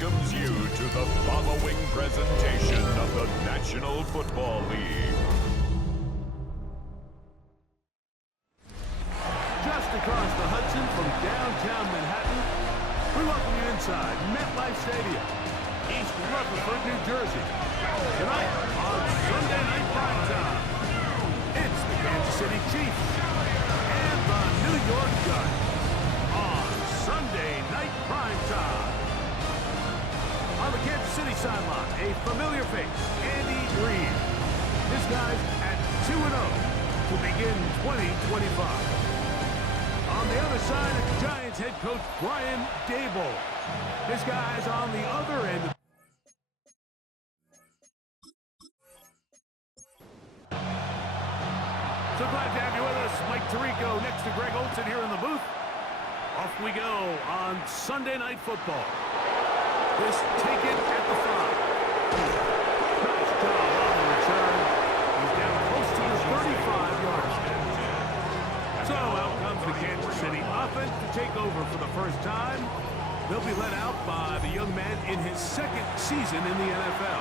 welcomes you to the following presentation of the National Football League. Just across the Hudson from downtown Manhattan, we welcome you inside MetLife Stadium, East Rutherford, New Jersey. Tonight on Sunday Night Primetime, it's the Kansas City Chiefs and the New York Giants on Sunday Night Primetime. On the Kansas City sideline, a familiar face, Andy Reid. This guy's at 2-0 to begin 2025. On the other side, the Giants head coach Brian Daboll. This guy's on the other end. So glad to have you with us. Mike Tirico next to Greg Olson here in the booth. Off we go on Sunday Night Football. This taken at the 5. Nice job on the return. He's down close to the 35-yard line. So out comes the Kansas City offense to take over for the first time. They'll be led out by the young man in his second season in the NFL.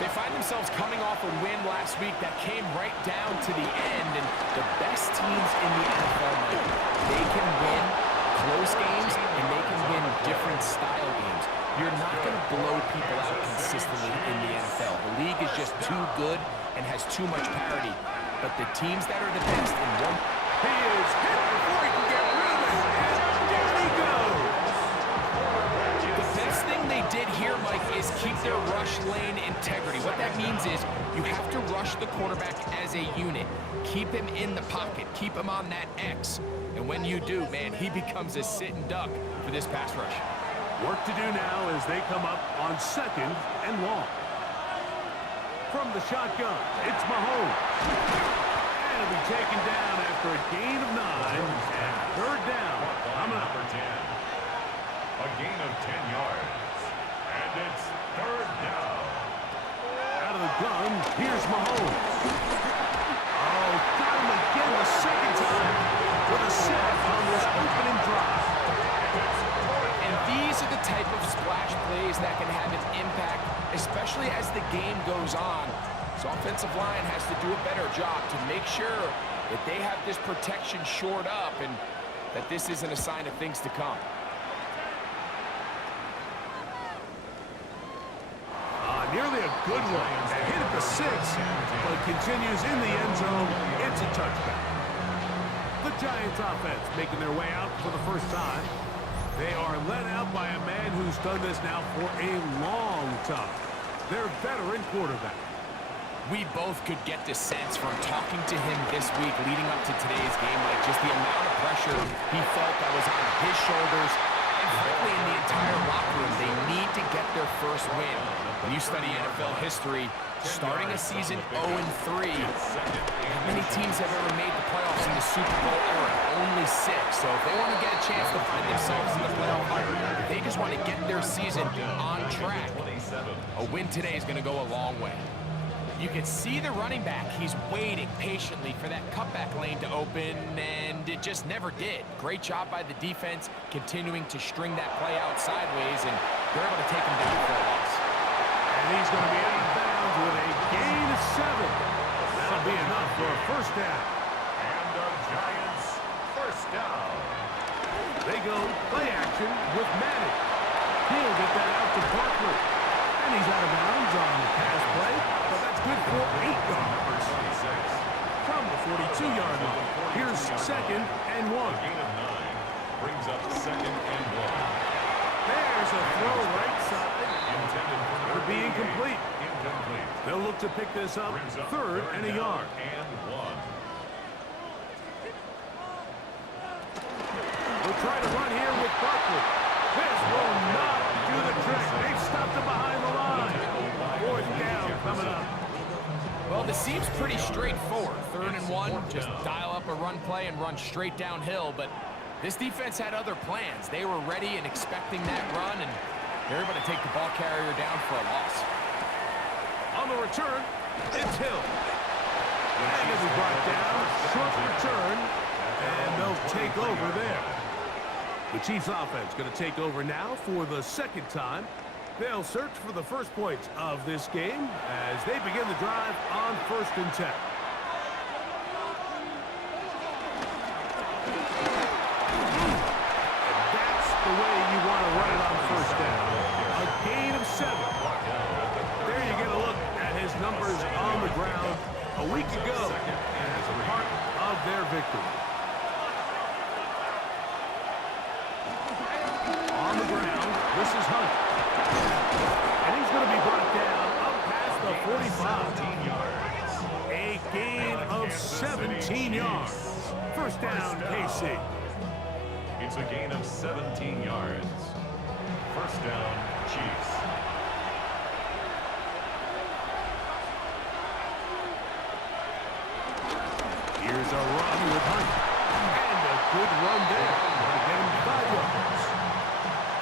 They find themselves coming off a win last week that came right down to the end, and the best teams in the NFL, they can win close games and they can win different style games. You're not going to blow people out consistently in the NFL. The league is just too good and has too much parity. But the teams that are the best in one... He is hit before he can get rid of it, and down he goes. The best thing they did here, Mike, is keep their rush lane integrity. What that means is you have to rush the quarterback as a unit. Keep him in the pocket. Keep him on that X. And when you do, man, he becomes a sitting duck for this pass rush. Work to do now as they come up on 2nd and long. From the shotgun, it's Mahomes. And it'll be taken down after a gain of 9. And 3rd down. Coming up. A gain of 10 yards. And it's 3rd down. Out of the gun, here's Mahomes. Oh, got him again the second time with a sack on this opening drive. And these are the type of splash plays that can have an impact, especially as the game goes on. So offensive line has to do a better job to make sure that they have this protection shored up and that this isn't a sign of things to come. Nearly a good one. A hit at the 6, but continues in the end zone. It's a touchback. The Giants offense making their way out for the first time. They are led out by a man who's done this now for a long time. Their veteran quarterback. We both could get the sense from talking to him this week leading up to today's game, like just the amount of pressure he felt that was on his shoulders. And frankly, in the entire locker room, they need to get their first win. When you study NFL history, starting a season 0-3, how many teams have ever made the playoffs in the Super Bowl era? Only 6. So if they want to get a chance to find themselves in the playoff hunt, they just want to get their season on track. A win today is going to go a long way. You can see the running back. He's waiting patiently for that cutback lane to open, and it just never did. Great job by the defense, continuing to string that play out sideways, and they're able to take him down for a loss. And he's going to be out of bounds with a gain of 7. That'll be enough for a first down. And the Giants first down. They go play action with Madden. He'll get that out to Barkley. And he's out of bounds on the pass play, but that's good for 8 yards. From the 42-yard line, here's 2nd and 1. A gain of 9 brings up 2nd and 1. There's a throw right side. It'll be incomplete. They'll look to pick this up 3rd and a yard. And 1. We'll try to run here with Barkley. This will not do the trick. They've stopped him behind the line. 4th down coming up. Well, this seems pretty straightforward. 3rd and 1, just dial up a run play and run straight downhill. But this defense had other plans. They were ready and expecting that run, and they're able to take the ball carrier down for a loss. On the return, it's Hill. And it'll be brought down. Short return, and they'll take over there. The Chiefs offense going to take over now for the second time. They'll search for the first points of this game as they begin the drive on 1st and 10. And that's the way you want to run it on 1st down. A gain of 7. There you get a look at his numbers on the ground a week ago as a part of their victory. On the ground, this is Hunt. And he's going to be brought down up past the 45. A gain of 17 yards. 1st down, KC. It's a gain of 17 yards. 1st down, Chiefs. Here's a run with Hunt. And a good run there. Going to get him 5 yards.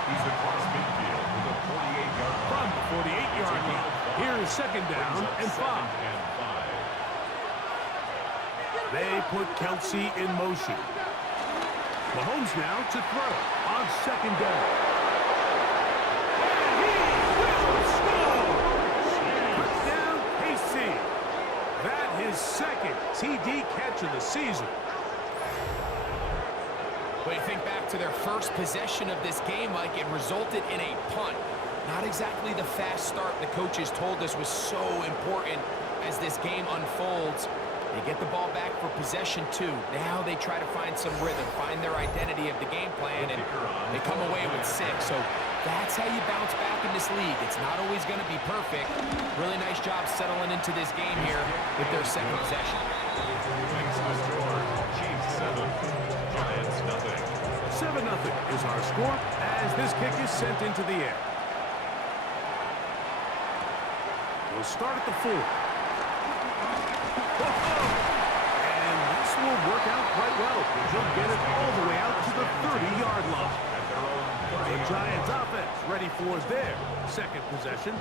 He's across midfield with a 48-yard line. From the 48-yard line. Here's 2nd down and 5. They put Kelsey in motion. Mahomes now to throw on 2nd down. And he will score! Touchdown, KC. That his 2nd TD catch of the season. But you think back to their first possession of this game, like it resulted in a punt. Not exactly the fast start the coaches told us was so important as this game unfolds. They get the ball back for possession 2. Now they try to find some rhythm, find their identity of the game plan, and they come away with 6. So that's how you bounce back in this league. It's not always going to be perfect. Really nice job settling into this game here with their 2nd possession. Makes the score. Chiefs 7, Giants nothing. 7-0 is our score as this kick is sent into the air. We'll start at the 4. And this will work out quite well. He'll get it all the way out to the 30-yard line. The Giants offense ready for their 2nd possession.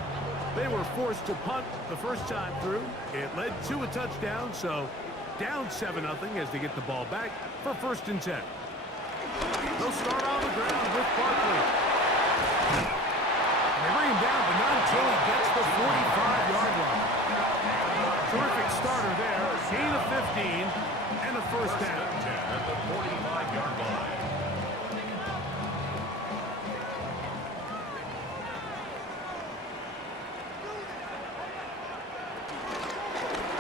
They were forced to punt the first time through. It led to a touchdown, so down 7-0 as they get the ball back for 1st and 10. They'll start on the ground with Barkley. They bring him down, but not until he gets the 45-yard line. Terrific starter there. Gain of 15 and a 1st down. At the 45-yard line.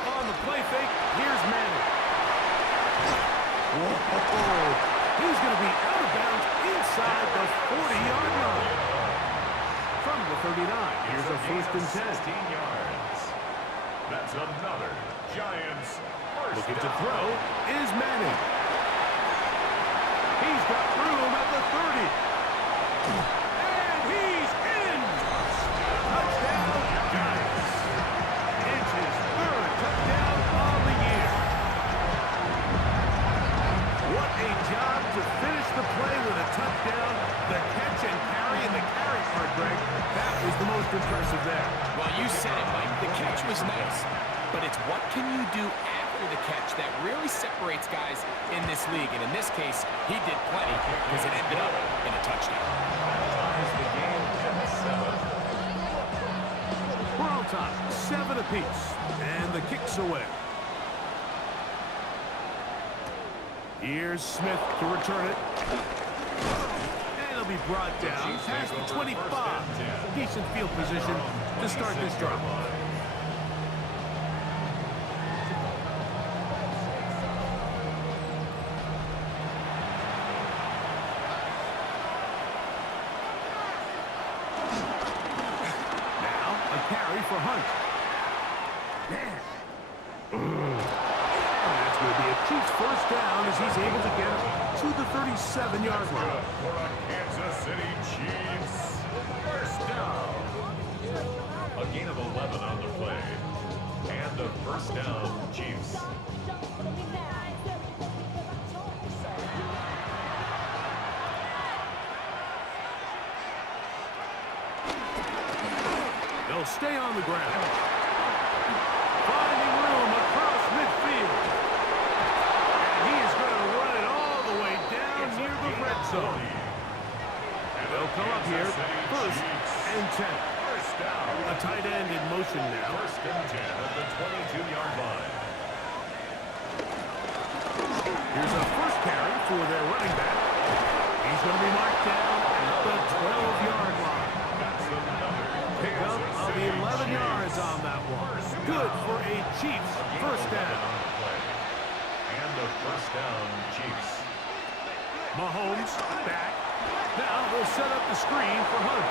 On the play fake, here's Manning. Whoa. He's going to be out of bounds inside the 40-yard line. From the 39, here's a 1st and 10. 16 yards. That's another Giants first Looking to down. throw is Manning. He's got room at the 30. And he's in. Touchdown, Giants. It's his 3rd touchdown of the year. What a job to finish the play with a touchdown. The catch and carry, and the carry part, Greg, that was the most impressive there. Well, you said it, Mike. The catch was nice, but it's what can you do after the catch that really separates guys in this league. And in this case, he did plenty because it ended up in a touchdown. Ties the game at 7. We're on top, 7 apiece, and the kick's away. Here's Smith to return it. And he'll be brought down past the 25. Decent field position to start this drive. Now a carry for Hunt. Man. That's going to be a Chiefs 1st down as he's able to get to the 37-yard line. For a Kansas City Chiefs first down. A gain of 11 on the play. And a 1st down, Chiefs. They'll stay on the ground. Finding room across midfield. And he is going to run it all the way down near the red zone. They'll come up here, first and 10. First down. A tight end in motion now. First and 10 at the 22-yard line. Here's a first carry for their running back. He's going to be marked down at the 12-yard line. That's another Pickup of 11 yards on that one. Good for a Chiefs first down. And the first down, Chiefs. Mahomes back. Now they'll set up the screen for Hunt.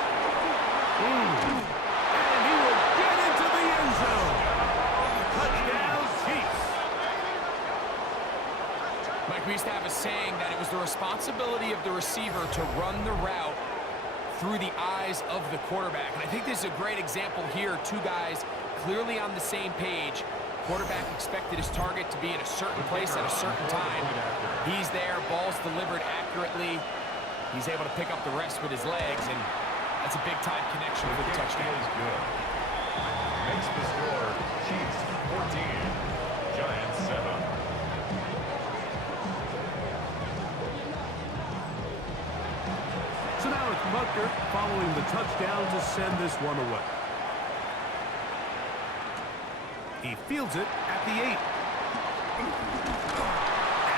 And he will get into the end zone. Touchdown, Chiefs. Mike, we used to have a saying that it was the responsibility of the receiver to run the route through the eyes of the quarterback. And I think this is a great example here. Two guys clearly on the same page. Quarterback expected his target to be in a certain place at a certain time. He's there, ball's delivered accurately. He's able to pick up the rest with his legs, and that's a big-time connection for the touchdown. Is good. Makes the score Chiefs 14, Giants 7. So now it's Butker following the touchdown to send this one away. He fields it at the 8.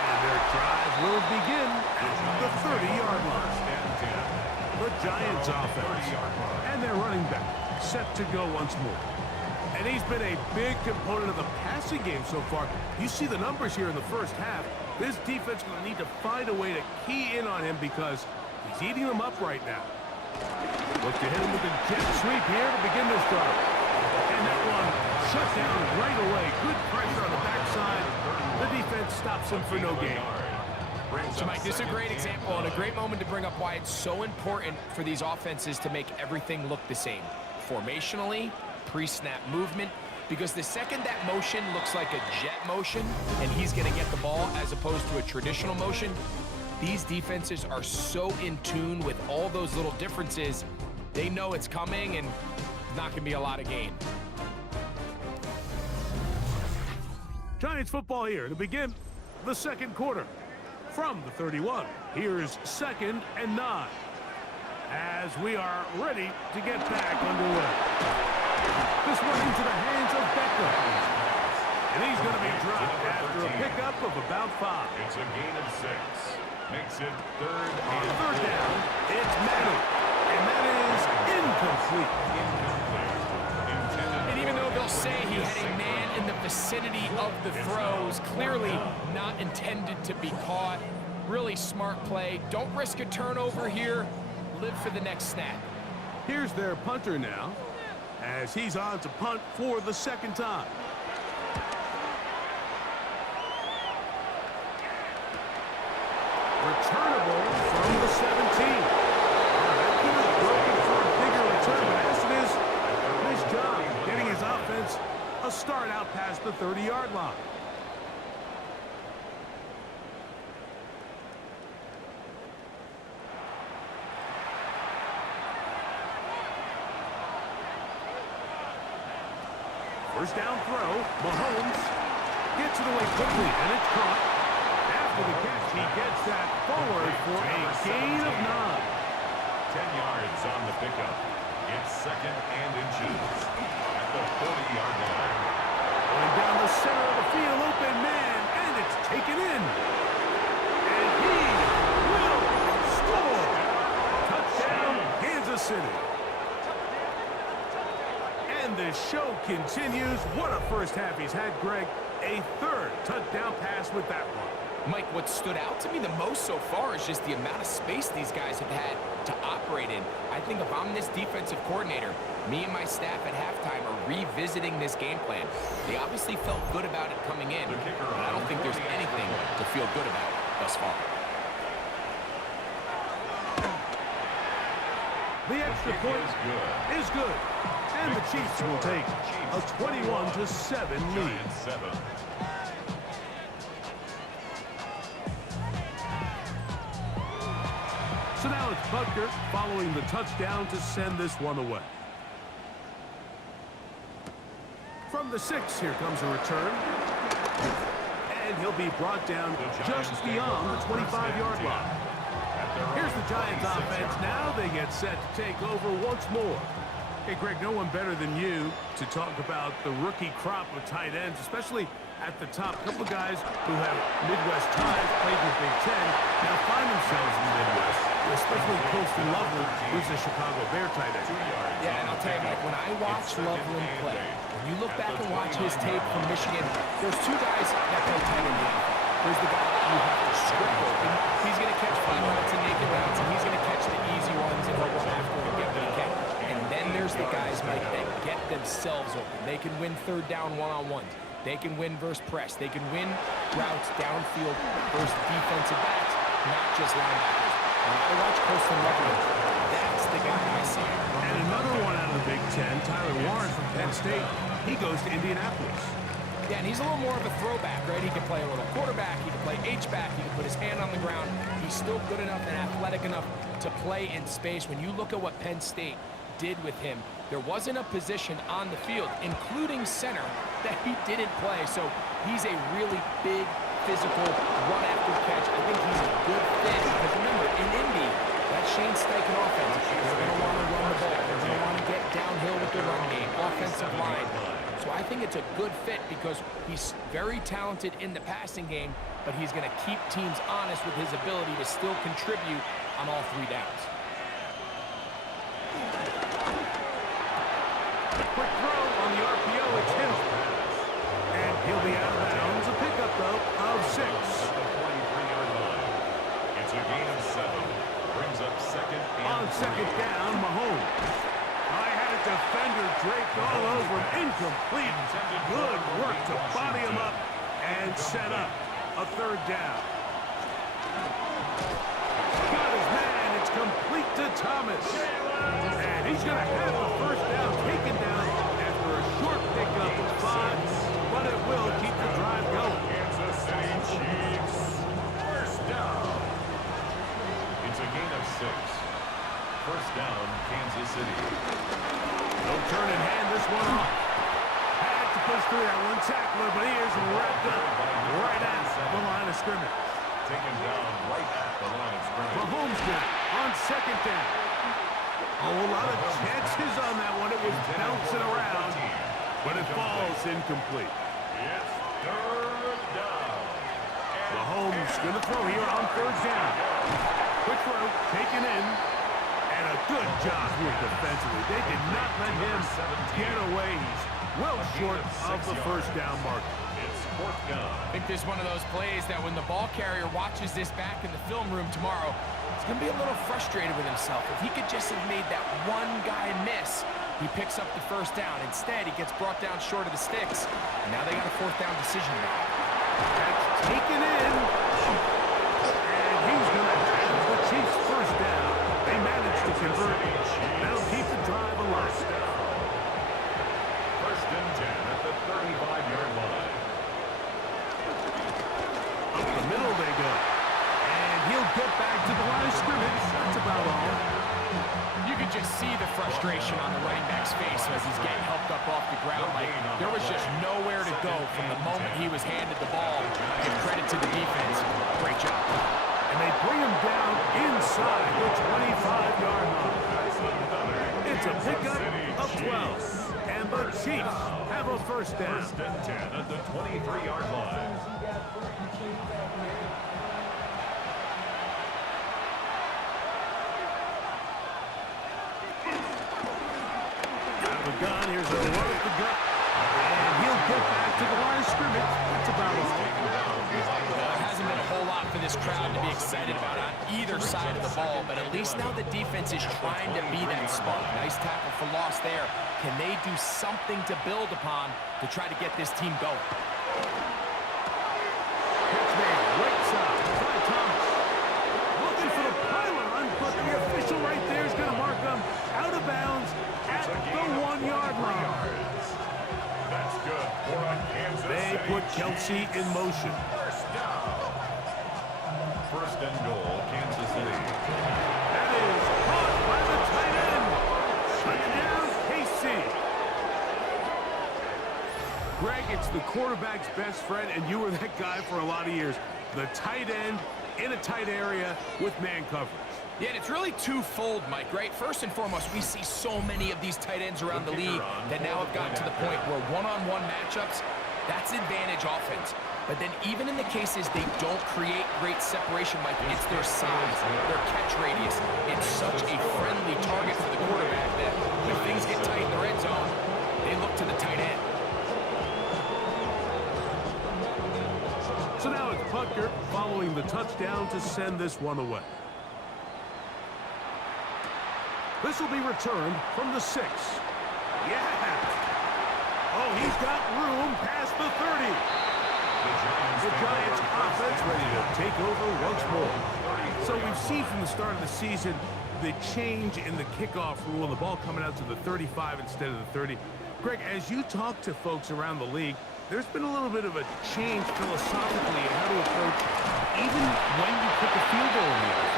And their drive will begin at the 30-yard line. The Giants offense and their running back set to go once more. And he's been a big component of the passing game so far. You see the numbers here in the first half. This defense is going to need to find a way to key in on him because he's eating them up right now. Look to hit him with a jet sweep here to begin this drive. And that one shut down right away. Good pressure on the backside. The defense stops him for no gain. So, Mike, this is a great example and a great moment to bring up why it's so important for these offenses to make everything look the same. Formationally, pre-snap movement, because the second that motion looks like a jet motion and he's going to get the ball as opposed to a traditional motion, these defenses are so in tune with all those little differences. They know it's coming and there's not going to be a lot of gain. Giants football here to begin the second quarter. From the 31, here's 2nd and 9. As we are ready to get back underway. This one into the hands of Beckham. And he's going to be dropped after a pickup of about 5. It's a gain of 6. Makes it third down, it's Madden. And that is incomplete. And even though they'll say he had a man in the vicinity of the throws, clearly not intended to be caught. Really smart play. Don't risk a turnover here. Live for the next snap. Here's their punter now, as he's on to punt for the second time. Returnable from the 17. That could have broken for a bigger return, but as it is, nice job getting his offense a start out past the 30-yard line. First down throw, Mahomes gets it away quickly, and it's caught. After the catch, he gets that forward for a gain of 9. 10 yards on the pickup. It's 2nd and inches at the 40-yard line. Going down the center of the field, open man, and it's taken in. And he will score. Touchdown, Kansas City. And the show continues. What a first half he's had, Greg. A third touchdown pass with that one. Mike, what stood out to me the most so far is just the amount of space these guys have had to operate in. I think if I'm this defensive coordinator, me and my staff at halftime are revisiting this game plan. They obviously felt good about it coming in, but I don't think there's anything to feel good about thus far. The extra point is good. And the Chiefs will take a 21-7 lead. So now it's Butker following the touchdown to send this one away. From the 6, here comes a return. And he'll be brought down just beyond the 25-yard line. At Here's the Giants offense. Now they get set to take over once more. Hey, Greg, no one better than you to talk about the rookie crop of tight ends, especially at the top. A couple of guys who have Midwest ties, played with Big Ten, now find themselves in the Midwest, especially Colston Loveland, who's a Chicago Bear tight end. Yeah, and I'll tell you, Mike, when I watch Loveland play, when you look back and watch his tape from Michigan, there's two guys that play tight end. There's the guy you have to script open. He's going to catch flat routes and naked routes, and he's going to catch the easy ones and he'll go after and get what he can. And then there's the guys, Mike, that get themselves open. They can win third down one-on-ones. They can win versus press. They can win routes downfield versus defensive backs, not just linebackers. When I watch Colston Loveland, that's the guy I see. And another one out of the Big Ten, Tyler Warren from Penn State. He goes to Indianapolis. Yeah, and he's a little more of a throwback, right? He can play a little quarterback, he can play H-back, he can put his hand on the ground. He's still good enough and athletic enough to play in space. When you look at what Penn State did with him, there wasn't a position on the field, including center, that he didn't play. So he's a really big, physical, run-after-catch. I think he's a good fit because, remember, in Indy, that Shane Steichen offense, they're going to want to run the ball. They're going to want to get downhill with the run game, offensive line. So I think it's a good fit because he's very talented in the passing game, but he's going to keep teams honest with his ability to still contribute on all three downs. A quick throw on the RPO, it's his pass. And he'll be out of bounds. A pickup, though, of 6. It's a gain of 7. Brings up second and On second down, Mahomes. I had a defender draped all over him. Incomplete. Good work to body him up and set up a third down. Got his man. It's complete to Thomas. And he's going to have the first down taken down after a short pickup of 5, but it will keep the drive going. Kansas City Chiefs. First down. It's a gain of 6. First down, Kansas City. No turn in hand, this one off. Had to push through that one tackler, but he is wrapped up right at the line of scrimmage. Taken down right at the line of scrimmage. Mahomes got it on second down. Oh, a lot of chances on that one. It was bouncing around, but it falls incomplete. It's third down. Mahomes going to throw here on third down. Quick throw, taken in. And a good job here defensively. They did not let him get away. He's well short of the first down mark. It's fourth down. I think this is one of those plays that when the ball carrier watches this back in the film room tomorrow, he's going to be a little frustrated with himself. If he could just have made that one guy miss, he picks up the first down. Instead, he gets brought down short of the sticks. And now they got a fourth down decision now. That's taken in. And he's going to have the Chiefs' first down. They managed to convert. That'll keep the drive alive. First and 10 at the 35-yard line. Up the middle they go. And he'll get back to the line of scrimmage. That's about all. You could just see the frustration on the running back's face as he's getting helped up off the ground. Like, there was just nowhere to go from the moment he was handed the ball. Give credit to the defense. Great job. And they bring him down inside the 25-yard line. It's a pickup of 12. And the Chiefs have a first down. First and 10 at the 23-yard line. Out of the gun, here's a run at the gut. And he'll get back to the line of scrimmage. That's about all. There hasn't been a whole lot for this crowd to be excited about on either side of the ball, but at least now the defense is trying to be that spark. Nice tackle for loss there. Can they do something to build upon to try to get this team going? Catch man, right side, Ty Thomas. Looking for the pylon run, but the official right there is going to mark them out of bounds at the 1-yard line. That's good for a Kansas They City put Kelsey in motion. First down. First and goal, Kansas City. That is caught by the tight end. Touchdown, KC. Greg, it's the quarterback's best friend, and you were that guy for a lot of years. The tight end in a tight area with man coverage. Yeah, and it's really twofold, Mike, right? First and foremost, we see so many of these tight ends around the league that now have gotten to the point where one-on-one matchups, that's advantage offense. But then even in the cases they don't create great separation, Mike, it's their size, their catch radius. It's such a friendly target for the quarterback that when things get tight in the red zone, they look to the tight end. So now it's Butker following the touchdown to send this one away. This will be returned from the 6. Yeah! Oh, he's got room past the 30. The Giants offense ready to take over once more. So we've seen from the start of the season the change in the kickoff rule, the ball coming out to the 35 instead of the 30. Greg, as you talk to folks around the league, there's been a little bit of a change philosophically in how to approach even when you put the field goal in the end.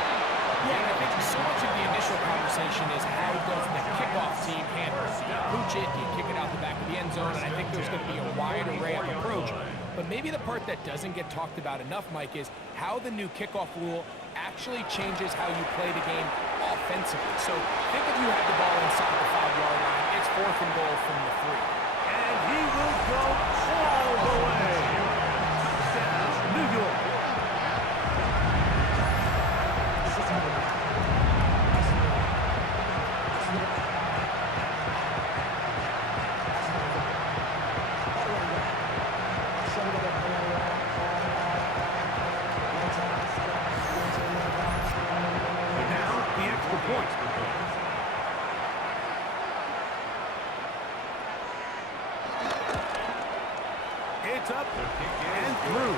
Yeah, and I think so much of the initial conversation is how does the kickoff team handle it? Do you pooch it? Do you kick it out the back of the end zone? And I think there's going to be a wide array of approach. But maybe the part that doesn't get talked about enough, Mike, is how the new kickoff rule actually changes how you play the game offensively. So think if you had the ball inside the 5-yard line, it's 4th and goal from the 3. And he will go all the way. Touchdown, New York. It's up and through.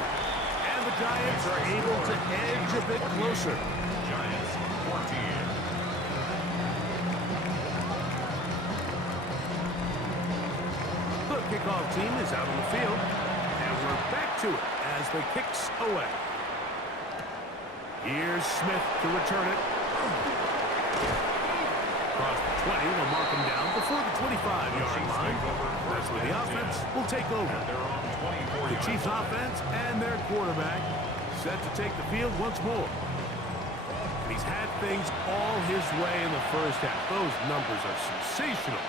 And the Giants are able to edge a bit closer. Giants 14. The kickoff team is out on the field. And we're back to it as the kick's away. Here's Smith to return it. Across the 20, will mark him down before the 25-yard line. That's where the offense will take over. The Chiefs offense and their quarterback set to take the field once more. And he's had things all his way in the first half. Those numbers are sensational.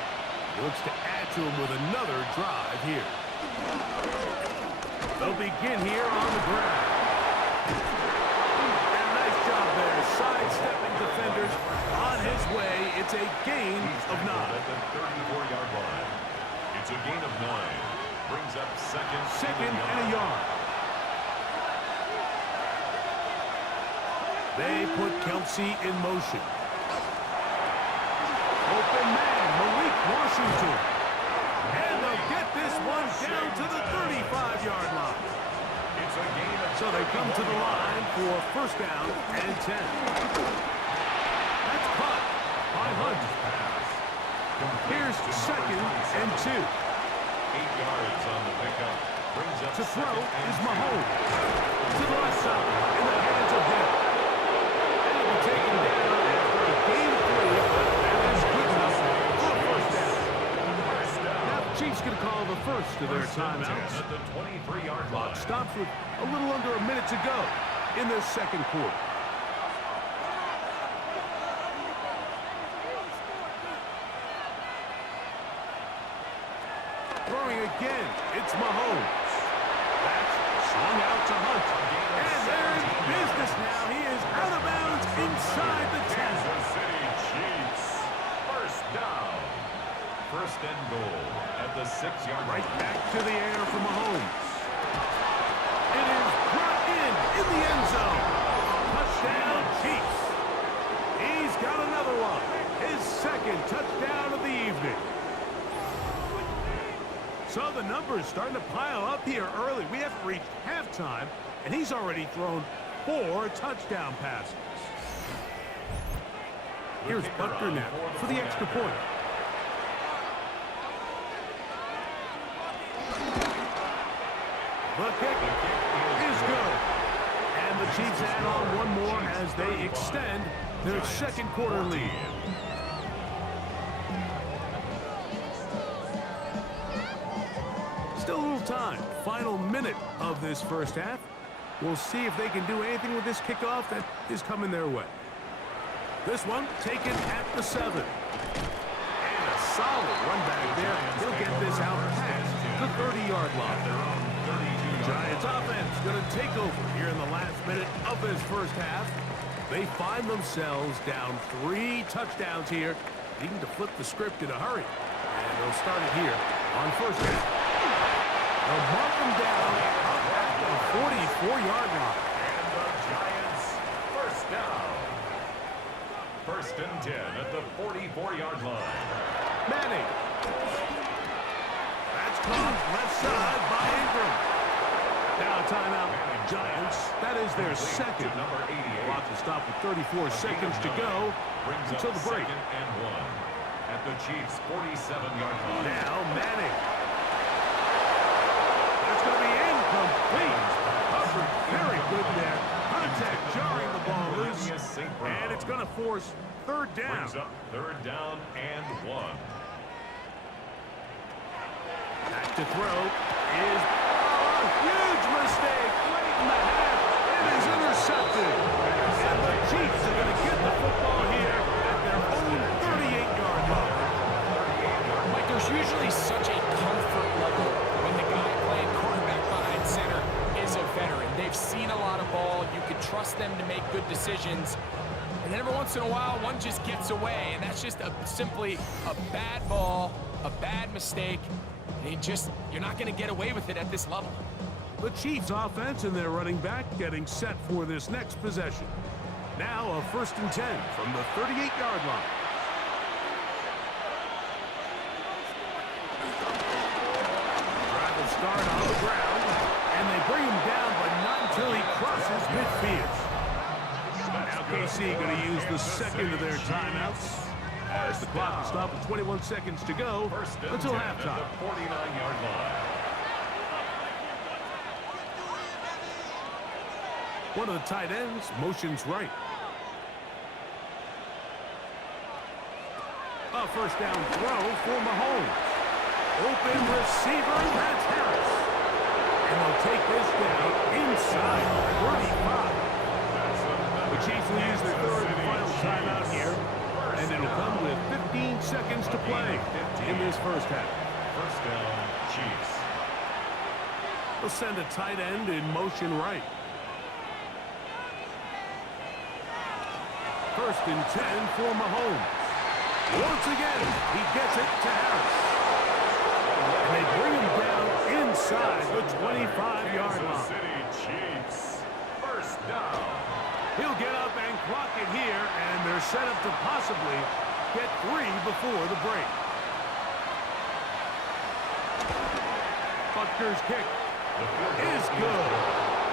He looks to add to them with another drive here. They'll begin here on the ground. And a nice job there, sidestepping defenders on his way. It's a gain of 9. At the 34-yard line. It's a gain of 9. Brings up second and a yard. They put Kelsey in motion. Open man, Malik Washington. And they'll get this one down to the 35-yard line. It's a gain of So they come to the line for first down and 10. That's caught by Hunt. Here's second and 2. 8 yards on the pickup. Brings up To throw is Mahomes. To the left side, in the hands of Hill. And he'll be taken down after a gain of 3. That is good enough for a first down. Now the Chiefs going to call the first of their timeouts. at the 23-yard line. Stops with a little under a minute to go in this second quarter. Throwing again, it's Mahomes. That's swung out to Hunt. And they're in business now. He is out of bounds inside the 10. Kansas City Chiefs. First down. First and goal at the 6-yard line. Right back to the air for Mahomes. It is brought in the end zone. Touchdown, Chiefs. He's got another one. His second touchdown of the evening. So the numbers starting to pile up here early. We haven't reached halftime, and he's already thrown 4 touchdown passes. Here's Butker now for the extra point. The kick is good. And the Chiefs add on one more as they extend their second quarter lead. Still a little time. Final minute of this first half. We'll see if they can do anything with this kickoff that is coming their way. This one taken at the 7. And a solid run back there. He'll get this out past the 30-yard line. Giants offense going to take over here in the last minute of this first half. They find themselves down 3 touchdowns here, needing to flip the script in a hurry. And they'll start it here on first down. They'll mark them down up at the 44-yard line. And the Giants first down. First and 10 at the 44-yard line. Manning. That's caught left side by Ingram. Now timeout, Giants. That is their second. Number 88. Clock to stop with 34 seconds to go until the break. Second and 1 at the Chiefs' 47-yard line. Now Manning. That's going to be incomplete. Covered very good there. Contact jarring the ball loose. And it's going to force third down. Brings up third down and 1. Back to throw is a huge mistake late in the half. It is intercepted. And the Chiefs are going to get the football here at their own 38-yard line. Mike, there's usually such a comfort level when the guy playing quarterback behind center is a veteran. They've seen a lot of ball. You can trust them to make good decisions. And then every once in a while, one just gets away. And that's just simply a bad ball, a bad mistake. You're not going to get away with it at this level. The Chiefs offense and their running back getting set for this next possession. Now a first and 10 from the 38-yard line. Drive will start on the ground, and they bring him down, but not until he crosses midfield. Now KC going to use the second of their timeouts as the clock will stop with 21 seconds to go until halftime. At the 49-yard line. One of the tight ends motions right. A first down throw for Mahomes. Open receiver, that's Harris. And they'll take this down inside 35. The Chiefs will use their third and final timeout here. And it'll come with 15 seconds to play in this first half. First down, Chiefs. They'll send a tight end in motion right. First and 10 for Mahomes. Once again, he gets it to Harris. And they bring him down inside the 25-yard line. City Chiefs. First down. He'll get up and clock it here, and they're set up to possibly get 3 before the break. Butker's kick is good.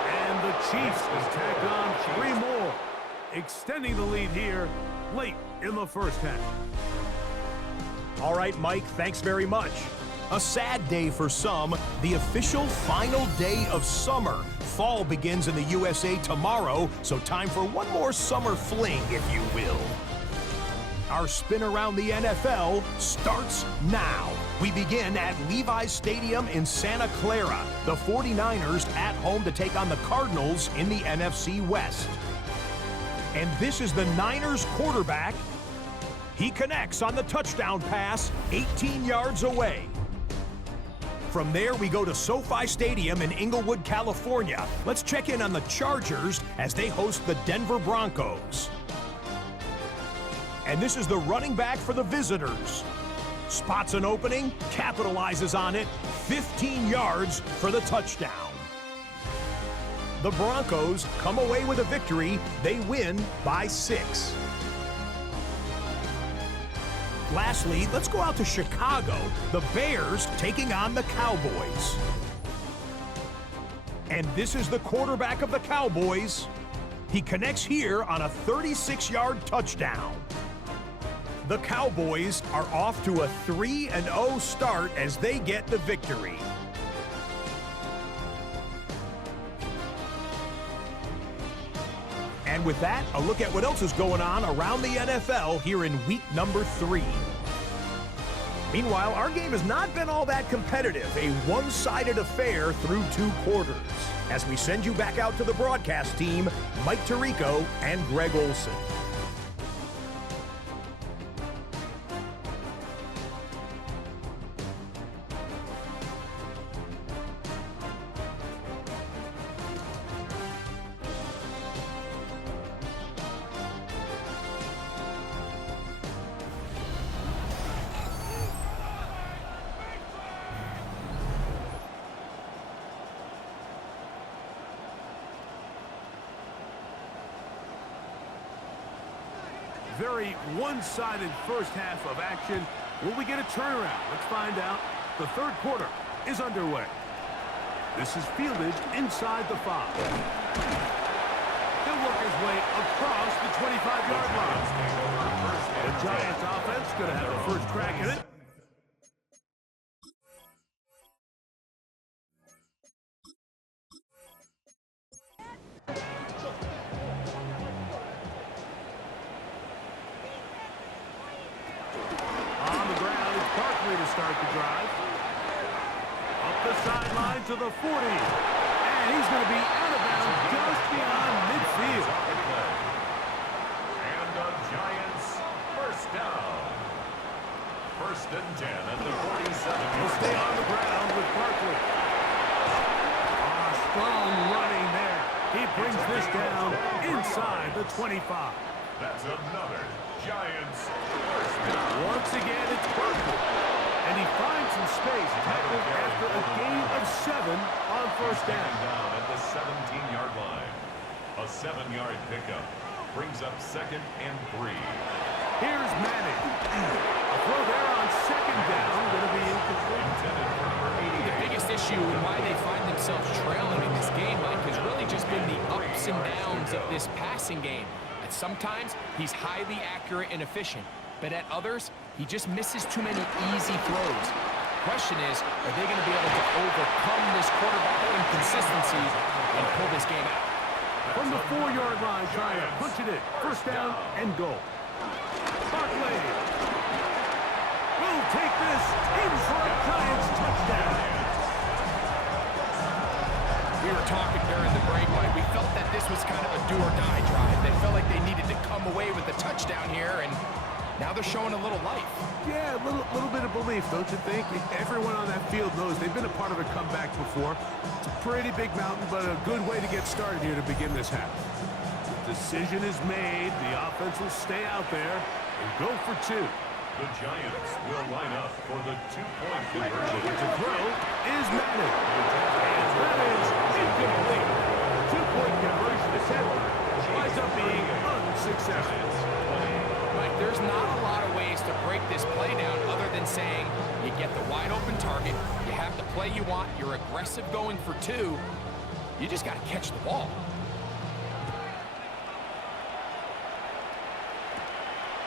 And the Chiefs has tacked on 3 more, extending the lead here late in the first half. All right, Mike, thanks very much. A sad day for some, the official final day of summer. Fall begins in the USA tomorrow, so time for one more summer fling, if you will. Our spin around the NFL starts now. We begin at Levi's Stadium in Santa Clara. The 49ers at home to take on the Cardinals in the NFC West. And this is the Niners quarterback. He connects on the touchdown pass 18 yards away. From there, we go to SoFi Stadium in Inglewood, California. Let's check in on the Chargers as they host the Denver Broncos. And this is the running back for the visitors. Spots an opening, capitalizes on it, 15 yards for the touchdown. The Broncos come away with a victory. They win by 6. Lastly, let's go out to Chicago. The Bears taking on the Cowboys. And this is the quarterback of the Cowboys. He connects here on a 36-yard touchdown. The Cowboys are off to a 3-0 start as they get the victory. And with that, a look at what else is going on around the NFL here in week number 3. Meanwhile, our game has not been all that competitive, a one-sided affair through 2 quarters. As we send you back out to the broadcast team, Mike Tirico and Greg Olson. very one-sided first half of action. Will we get a turnaround? Let's find out. The third quarter is underway. This is fielded inside the 5. He'll work his way across the 25-yard line. The Giants offense going to have the first crack at it. To start the drive. Up the sideline to the 40. And he's going to be out of bounds just beyond midfield. And the Giants first down. First and 10 at the 47. He'll stay on the ground with Barkley. Strong running there. He brings this down inside the 25. That's another Giants first down. Once again, it's Barkley. And he finds some space, tackled after a gain of 7 on first down. Down at the 17-yard line. A 7-yard pickup brings up 2nd and 3. Here's Madden. A throw there on 2nd down, going to be incomplete. Intended for number 88. The biggest issue and why they find themselves trailing in this game, Mike, has really just been the ups and downs of this passing game. And sometimes he's highly accurate and efficient, but at others, he just misses too many easy throws. Question is, are they going to be able to overcome this quarterback inconsistency and pull this game out? From the 4-yard line, trying to punch it in. First down and goal. Barkley will take this in for a Giants touchdown. We were talking during the break, Mike. We felt that this was kind of a do-or-die drive. They felt like they needed to come away with a touchdown here, and now they're showing a little life. Yeah, a little bit of belief, don't you think? Everyone on that field knows they've been a part of a comeback before. It's a pretty big mountain, but a good way to get started here to begin this half. The decision is made. The offense will stay out there and go for 2. The Giants will line up for the 2-point conversion. To throw is Madden. And that is incomplete. 2-point conversion attempt winds up being unsuccessful. Mike, there's not a lot of ways to break this play down other than saying you get the wide open target, you have the play you want, you're aggressive going for 2, you just got to catch the ball.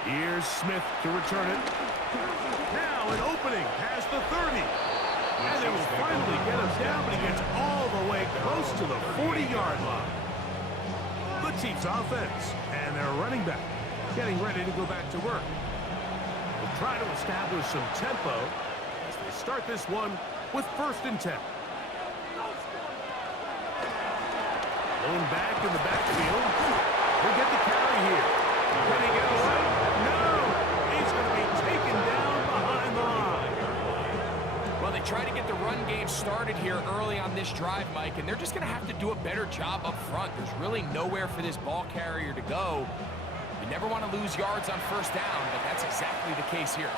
Here's Smith to return it. Now an opening past the 30. And they will finally get him down, but he gets all the way close to the 40-yard line. The Chiefs offense and their running back getting ready to go back to work. They'll try to establish some tempo as they start this one with 1st and 10. Lone back in the backfield. He'll get the carry here. Can he get away? No! He's going to be taken down behind the line. Well, they try to get the run game started here early on this drive, Mike, and they're just going to have to do a better job up front. There's really nowhere for this ball carrier to go. You never want to lose yards on first down, but that's exactly the case here.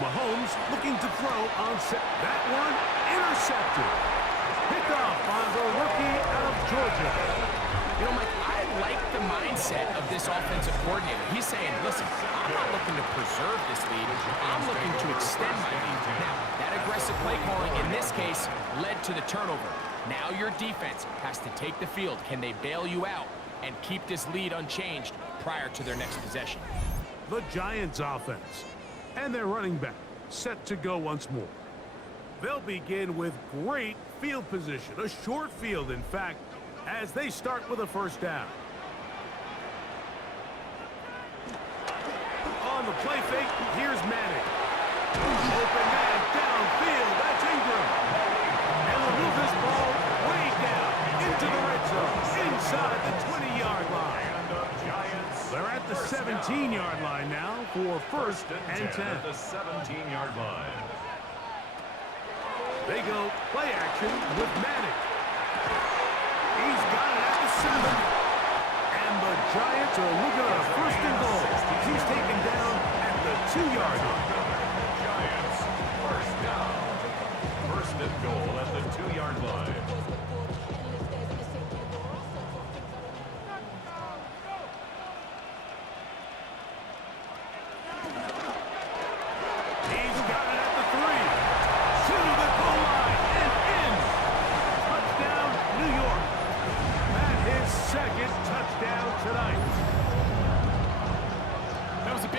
Mahomes looking to throw on set. That one intercepted. Picked off by the rookie out of Georgia. You know, Mike, I like the mindset of this offensive coordinator. He's saying, listen, I'm not looking to preserve this lead. I'm looking to extend my lead. Now, that aggressive play calling in this case led to the turnover. Now your defense has to take the field. Can they bail you out and keep this lead unchanged prior to their next possession? The Giants offense and their running back set to go once more. They'll begin with great field position, a short field, in fact, as they start with a first down. On the play fake, here's Manning. Open man downfield, that's Ingram. And they'll move this ball way down into the red zone, inside the 20-yard line. They're at the 17-yard line now for 1st and 10. At the 17-yard line. They go play action with Madden. He's got it at the 7. And the Giants are looking at a 1st and goal. He's taken down at the 2-yard line. Giants first down. 1st and goal at the 2-yard line.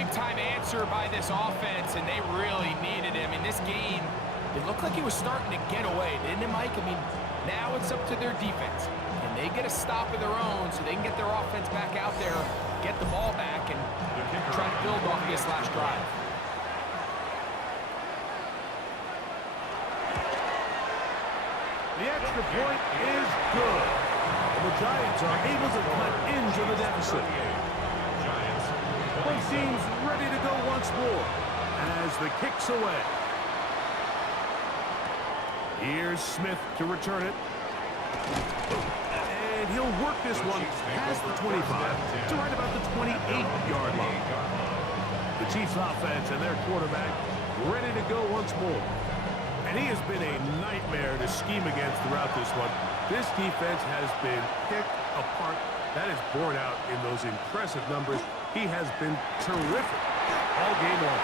big-time answer by this offense, and they really needed him. In this game, it looked like he was starting to get away, didn't it, Mike? I mean, now it's up to their defense. Can they get a stop of their own so they can get their offense back out there, get the ball back, and try to build off this last drive? The extra point is good. And the Giants are able to cut into the deficit. Both teams ready to go once more as the kick's away. Here's Smith to return it. And he'll work this one past the 25 to right about the 28-yard line. The Chiefs offense and their quarterback ready to go once more. And he has been a nightmare to scheme against throughout this one. This defense has been picked apart. That is borne out in those impressive numbers. He has been terrific all game long.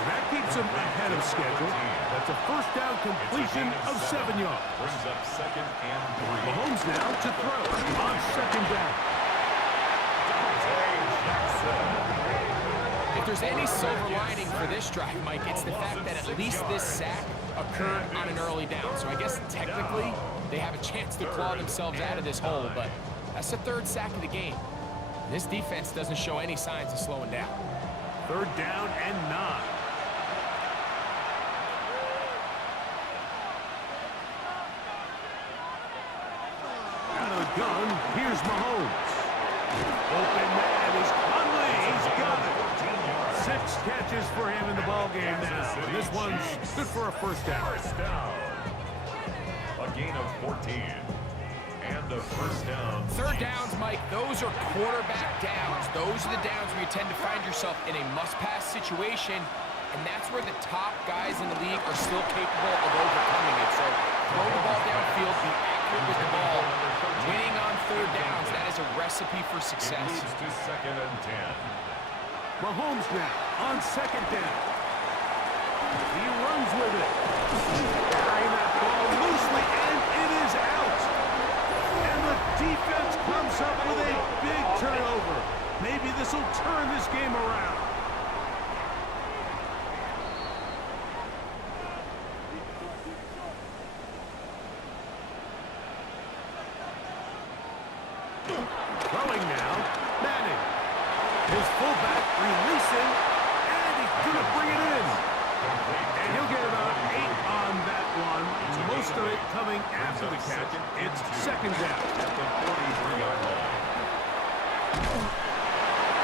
And that keeps him ahead of schedule. That's a first down completion of 7 yards. Brings up 2nd and 3. Mahomes now to throw on 2nd down. If there's any silver lining for this drive, Mike, it's the fact that at least this sack occurred on an early down. So I guess technically they have a chance to claw themselves out of this hole, but that's the 3rd sack of the game. This defense doesn't show any signs of slowing down. 3rd down and 9. Out of the gun, here's Mahomes. Open man is Conley. He's got it. 6 catches for him in the ball game now. And this one's good for a first down. A gain of 14. And a first down. 3rd downs, Mike, those are quarterback downs. Those are the downs where you tend to find yourself in a must-pass situation, and that's where the top guys in the league are still capable of overcoming it. So throw the ball downfield, be accurate with the ball. Winning on 3rd downs, that is a recipe for success. It moves to 2nd and 10. Mahomes now on 2nd down. He runs with it. Carrying that ball loosely, and it is out. And the defense comes up with a big turnover. Maybe this will turn this game around. Throwing now, Manning. His fullback releasing, and he's going to bring it in. And he'll get about 8 on that one. Most of it coming after the catch. It's 2nd down. At the 43-yard line.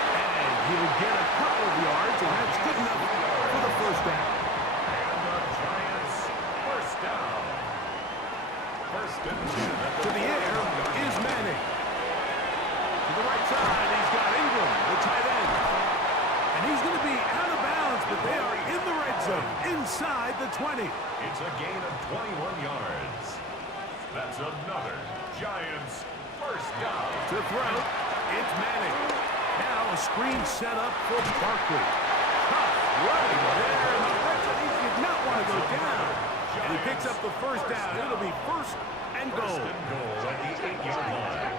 And he'll get a couple of yards, and that's good enough for the first down. And the Giants first down. 1st and 10. To the air is Manning. To the right side, he's got Ingram, the tight end. And he's going to be out of bounds, but they are in the red zone, inside the 20. It's a gain of 21 yards. That's another Giants first down. To throw, it's Manning. Now a screen set up for Barkley. Tough running there in the red zone. He did not want to go down. And he picks up the first down. It'll be 1st and goal. 1st and goal at the 8-yard line.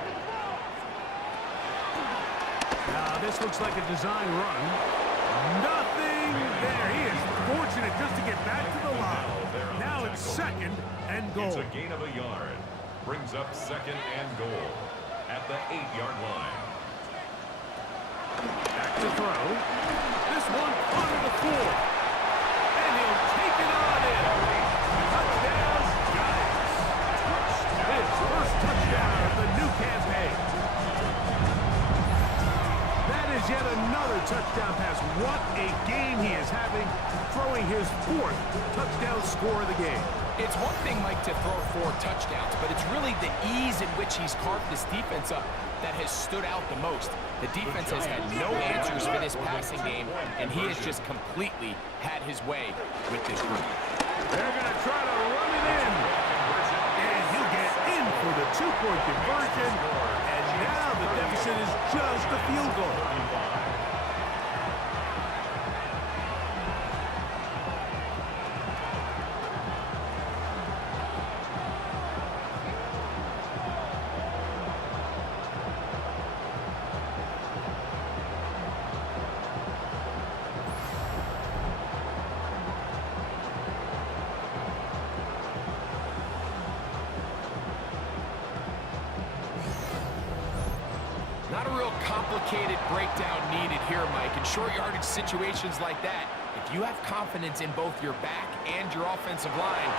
Now this looks like a design run. Nothing there. He is fortunate just to get back to the line. Now it's 2nd and goal. It's a gain of a yard. Brings up 2nd and goal at the 8-yard line. Back to throw. This one under the 4. And he'll take it on in. Touchdown, Giants. His first touchdown of the new campaign. That is yet another touchdown pass. What a game he is having, throwing his 4th touchdown score of the game. It's one thing, Mike, to throw 4 touchdowns, but it's really the ease in which he's carved this defense up that has stood out the most. The defense has had no answers for this passing game, and he has just completely had his way with this group. They're going to try to run it in. And he'll get in for the 2-point conversion. And now the deficit is just a field goal. real complicated breakdown needed here, Mike. In short yardage situations like that, if you have confidence in both your back and your offensive line,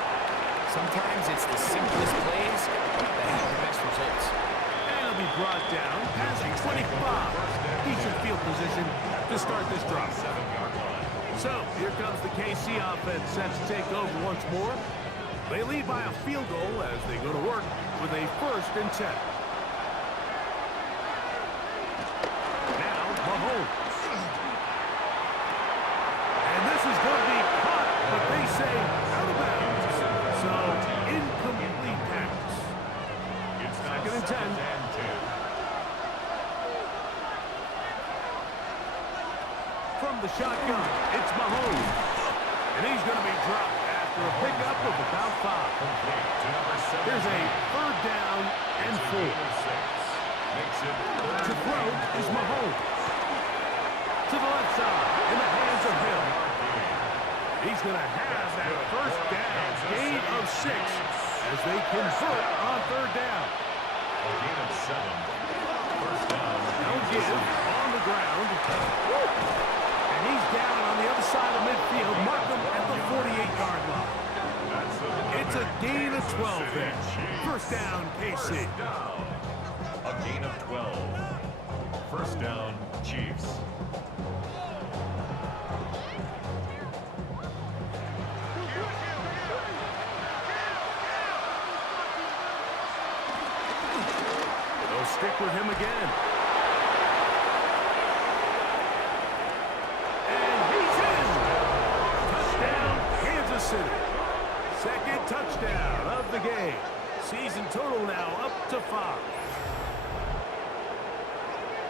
sometimes it's the simplest plays that have the best results. And he'll be brought down past 25. Decent field position to start this drive. So, here comes the KC offense set to take over once more. They lead by a field goal as they go to work with a 1st and 10. Now, Mahomes. And this is going to be caught, but they say out of bounds. So, incomplete pass. 2nd and 10. From the shotgun, it's Mahomes. And he's going to be dropped after a pickup of about 5. Here's a 3rd down and 4. To throw is Mahomes. To the left side, in the hands of Hill. He's going to have that 1st down, gain of 6, as they convert on 3rd down. A gain of 7. 1st down. No give on the ground. And he's down on the other side of midfield. Mark him at the 48-yard line. It's a gain of 12 there. 1st down, KC. A gain of 12. 1st down, Chiefs. They'll stick with him again. And he's in. Touchdown, Kansas City. 2nd touchdown of the game. Season total now up to 5.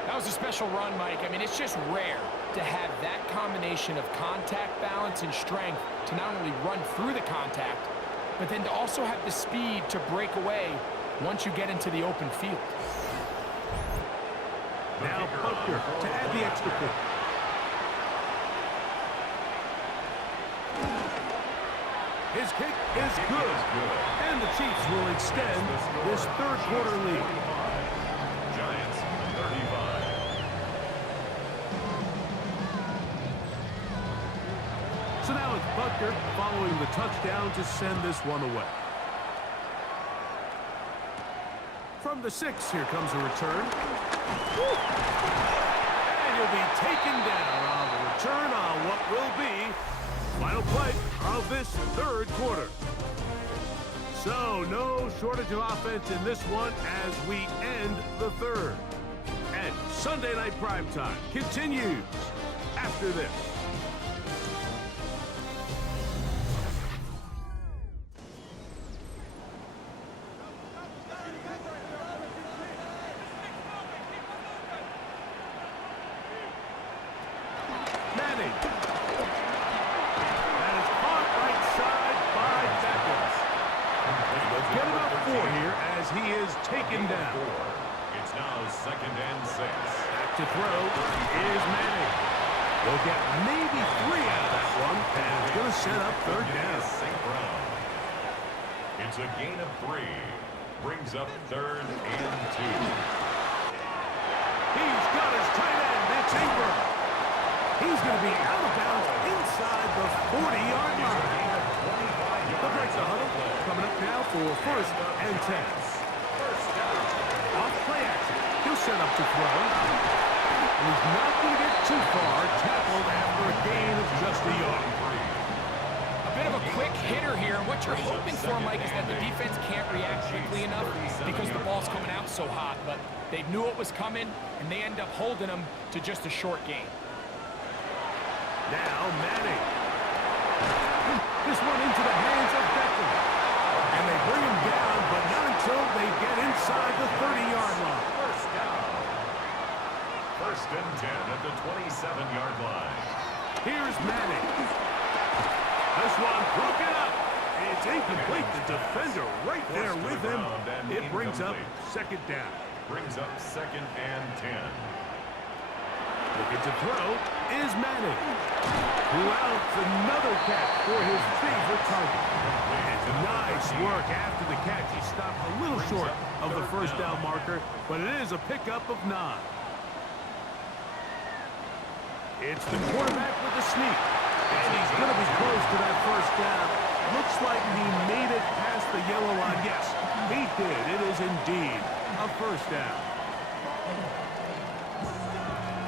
That was a special run, Mike. I mean, it's just rare to have that combination of contact balance and strength to not only run through the contact, but then to also have the speed to break away once you get into the open field. Now Butker to add the extra point. His kick is good. And the Chiefs will extend this 3rd quarter lead. Giants, 35. So now it's Butker following the touchdown to send this one away. From the 6, here comes a return. And he'll be taken down on the return on what will be final play of this 3rd quarter. So no shortage of offense in this one as we end the 3rd. And Sunday Night Primetime continues after this. Taken down. It's now 2nd and 6. Back to throw is Manning. They'll get maybe 3 out of that one, and it's going to set up 3rd down. St. Brown. It's a gain of 3. Brings up 3rd and 2. He's got his tight end. It's Ingram. He's going to be out of bounds inside the 40-yard line. They'll break the huddle. Coming up now for 1st and 10. Off play action. He'll set up to throw. And he's not going to get too far. Tackled after a gain of just a yard. A bit of a quick hitter here. What you're hoping for, Mike, is that the defense can't react quickly enough because the ball's coming out so hot. But they knew it was coming, and they end up holding them to just a short gain. Now Manning. This one into the hands of Beckham. And they bring him down, but not until they get inside the 30-yard line. 1st down. 1st and 10 at the 27-yard line. Here's Manning. This one broken up. It's incomplete. The defender right there with him. It brings up 2nd down. Brings up 2nd and 10. Looking to throw is Manning. Who outs another catch for his favorite target. And nice work after the catch. He stopped a little short of the 1st down marker, but it is a pickup of 9. It's the quarterback with the sneak. And he's going to be close to that first down. Looks like he made it past the yellow line. Yes, he did. It is indeed a first down.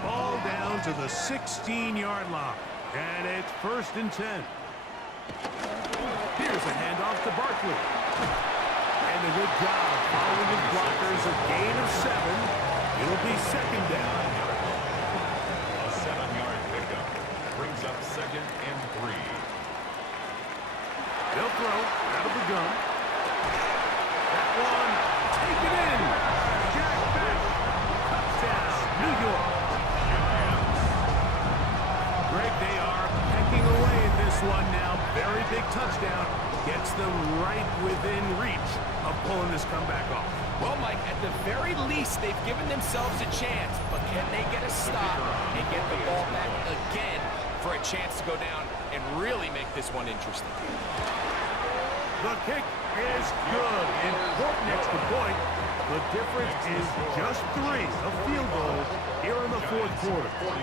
Ball down to the 16-yard line. And it's 1st and 10. Here's a handoff to Barkley. And a good job following his blockers. A gain of 7. It'll be 2nd down. A 7-yard pickup brings up 2nd and 3. They'll throw out of the gun. That one taken in. Jack back. Touchdown, New York. Greg, they are pecking away at this one now. Very big touchdown. Gets them right within reach of pulling this comeback off. Well, Mike, at the very least, they've given themselves a chance, but can they get a stop and get the ball back again for a chance to go down and really make this one interesting? The kick is good. Important extra point. The difference is just 3. A field goal here in the 4th quarter. 42.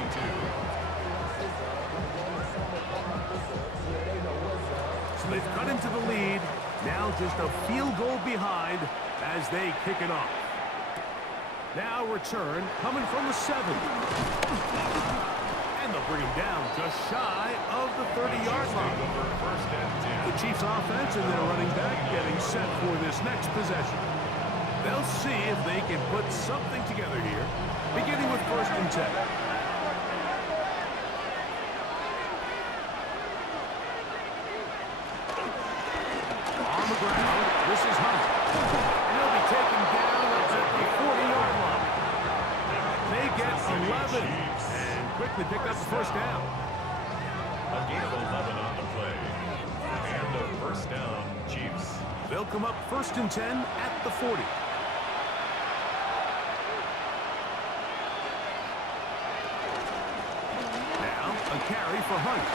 So they've cut into the lead. Now just a field goal behind as they kick it off. Now return coming from the 7. And they'll bring him down just shy of the 30-yard line. The Chiefs offense and their running back getting set for this next possession. They'll see if they can put something together here, beginning with 1st and 10. On the ground, this is Hunt. And he'll be taken down at the 40-yard line. They get 11 and quickly pick up the 1st down. A gain of 11 on the play. And a 1st down, Chiefs. They'll come up 1st and 10 at the 40. Now a carry for Hunt.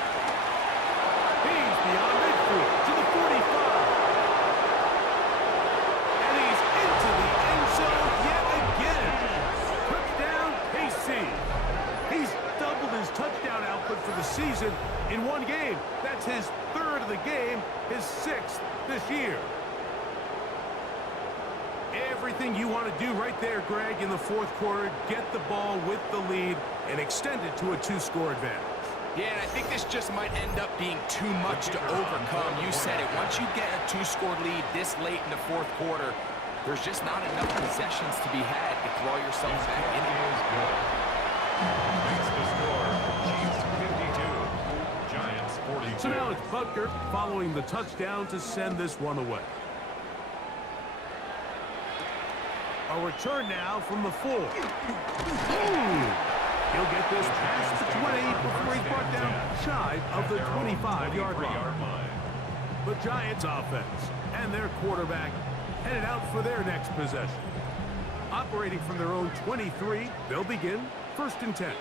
He's beyond midfield to the 45. And he's into the end zone yet again. Touchdown, KC. He's doubled his touchdown output for the season in one game. That's his 3rd of the game, his 6th this year. Everything you want to do right there, Greg, in the 4th quarter. Get the ball with the lead and extend it to a 2-score advantage. Yeah, and I think this just might end up being too much to overcome. You said it. Once you get a 2-score lead this late in the 4th quarter, there's just not enough possessions to be had to claw yourself back in it. Makes the score. Chiefs 52. Giants 42. So now it's Butker following the touchdown to send this one away. A return now from the 4. He'll get this past the 20 before he's brought down shy of the 25-yard line. The Giants offense and their quarterback headed out for their next possession. Operating from their own 23, they'll begin 1st and 10.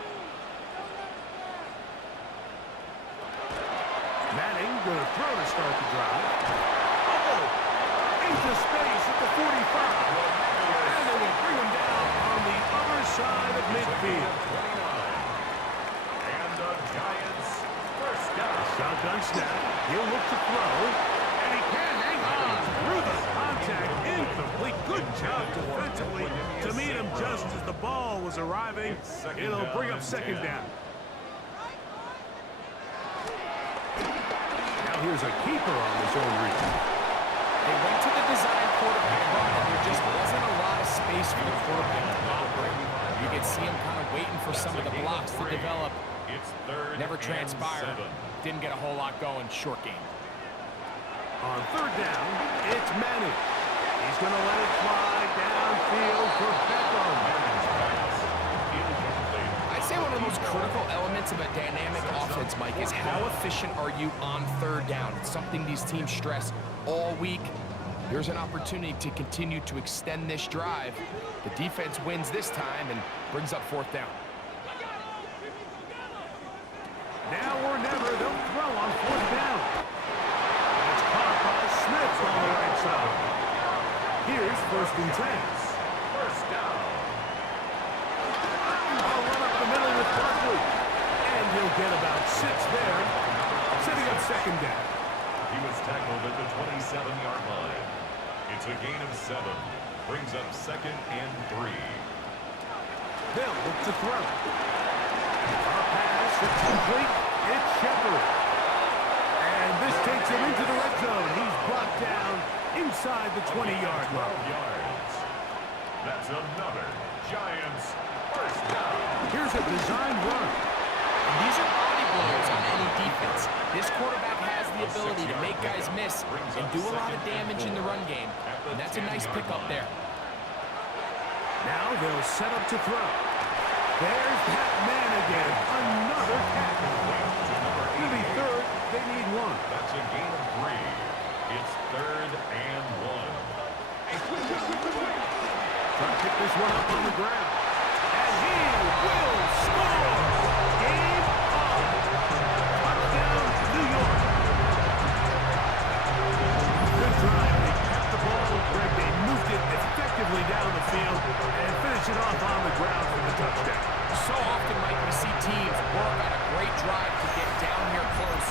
Manning going to throw to start the drive. Into space at the 45. And they will bring him down on the other side of midfield. And the Giants 1st down. Shotgun snap. He'll look to throw. And he can hang on through the contact. Incomplete. Good job defensively to meet him just as the ball was arriving. It'll bring up 2nd down. Now here's a keeper on his own read. They went to the design quarterback run, and there just wasn't a lot of space for the quarterback to operate. You could see him kind of waiting for some of the blocks to develop. It's 3rd Never transpired. and 7. Didn't get a whole lot going. Short game. On 3rd down, it's Manning. He's going to let it fly downfield for Beckham. I'd say one of the most critical elements of a dynamic offense, Mike, is how efficient are you on 3rd down. It's something these teams stress all week. Here's an opportunity to continue to extend this drive. The defense wins this time and brings up 4th down. Now or never, they'll throw on 4th down. And it's caught by Smith on the right side. Here's 1st and 10. 1st down. I'll run up the middle with Barkley. And get about 6 there. Setting up second down. He was tackled at the 27-yard line. It's a gain of 7. Brings up 2nd and 3. They'll look to throw. Our pass is complete. It's Shepard. And this takes him into the red zone. He's brought down inside the 20-yard line. 12 yards. That's another Giants first down. Here's a design run. And these are body blows on any defense. This quarterback has the ability to make guys miss and do a lot of damage in the run game. And that's a nice pickup there. Now they'll set up to throw. There's that man again. Another tackle. To be third, they need 1. That's a gain of 3. It's 3rd and 1. Trying to pick this one up on the ground. And he will score! Game on! Touchdown, New York! Good drive. They kept the ball. Greg, they moved it effectively down the field and finish it off on the ground for the touchdown. So often, Mike, we see teams work on a great drive to get down here close,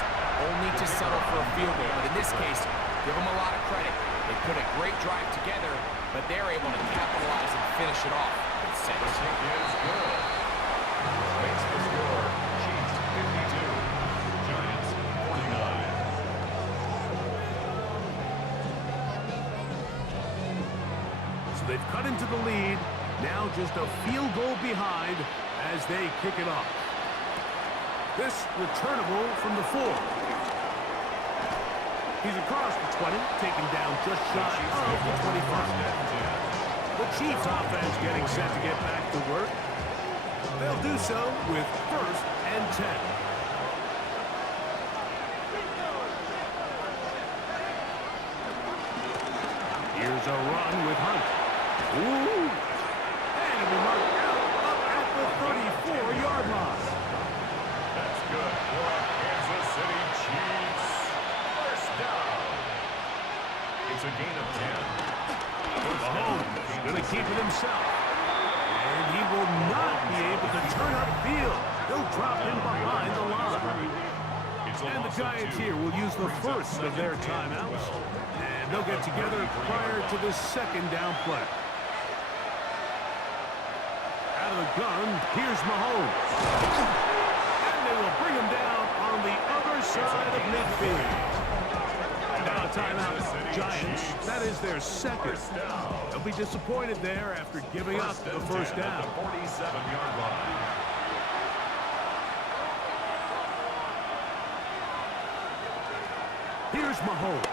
only to settle for a field goal. But in this case, give them a lot of credit. They put a great drive together, but they're able to capitalize and finish it off with 6. The kick is good. Makes the score. Chiefs 52. Giants 49. So they've cut into the lead. Now just a field goal behind as they kick it off. This returnable from the 4. He's across the 20, taken down just shy of the 25. The Chiefs offense getting set to get back to work. They'll do so with 1st and 10. Here's a run with Hunt. Ooh! And it'll be marked out up at the 34-yard line. That's good for Kansas City Chiefs. First down. It's a gain of 10. Mahomes going to keep it himself. And he will not be able to turn upfield. They'll drop him behind the line. And the Giants here will use the first of their timeouts. And they'll get together prior to the 2nd down play. Out of the gun, here's Mahomes. And they will bring him down on the other side of midfield. Now a timeout, Giants. That is their 2nd. They'll be disappointed there after giving up the first down. 47-yard line. Here's Mahomes.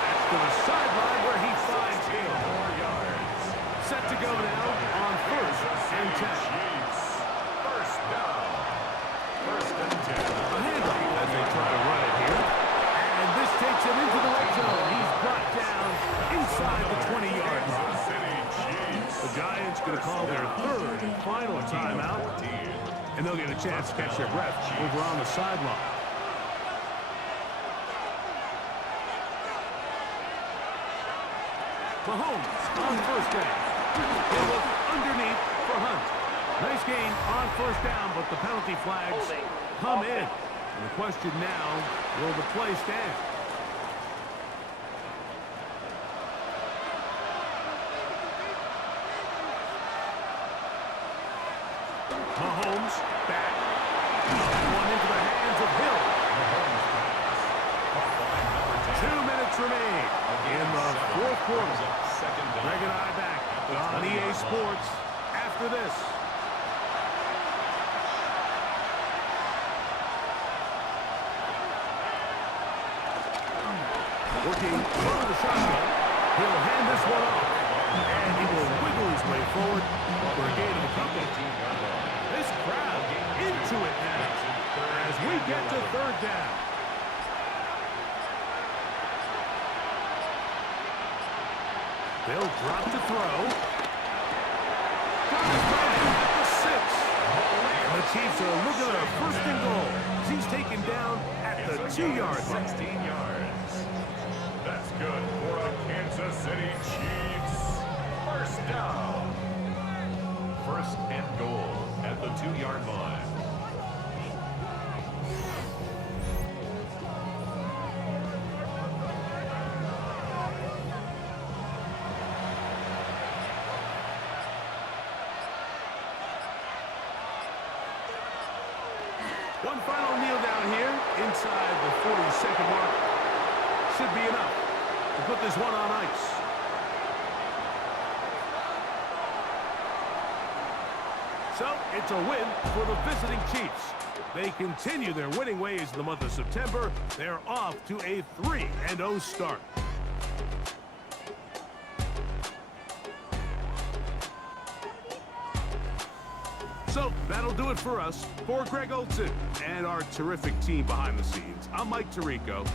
That's to the sideline where he finds Hill. 4 yards. Set to go now on 1st and 10. Chiefs. First down. 1st and 10. A handoff as they try to run it here. And this takes him into the red zone. He's brought down inside the 20-yard line. Kansas City Chiefs. The Giants going to call their 3rd and final timeout. And they'll get a chance to catch their breath over on the sideline. Mahomes on 1st down. He'll look underneath for Hunt. Nice gain on 1st down, but the penalty flags come in. And the question now, will the play stand? Mahomes back. One into the hands of Hill. 2 minutes remain in the 4th quarter. Greg and I back on EA Sports after this. Working from the shotgun. He'll hand this one off. And he will wiggle his way forward for a gain of a couple. This crowd into it now as we get to 3rd down. They'll drop to throw. Got his man at the 6. And the Chiefs are looking at a 1st and goal. He's taken down at the 2-yard line. 16 yards. That's good for the Kansas City Chiefs. First down. 1st and goal. at the 2-yard line. One final kneel down here inside the 40-second mark. Should be enough to put this one on ice. So, it's a win for the visiting Chiefs. They continue their winning ways in the month of September. They're off to a 3-0 start. So, that'll do it for us. For Greg Olson and our terrific team behind the scenes, I'm Mike Tirico.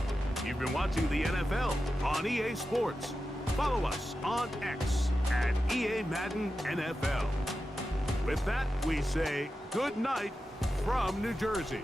You've been watching the NFL on EA Sports. Follow us on X at EA Madden NFL. With that, we say good night from New Jersey.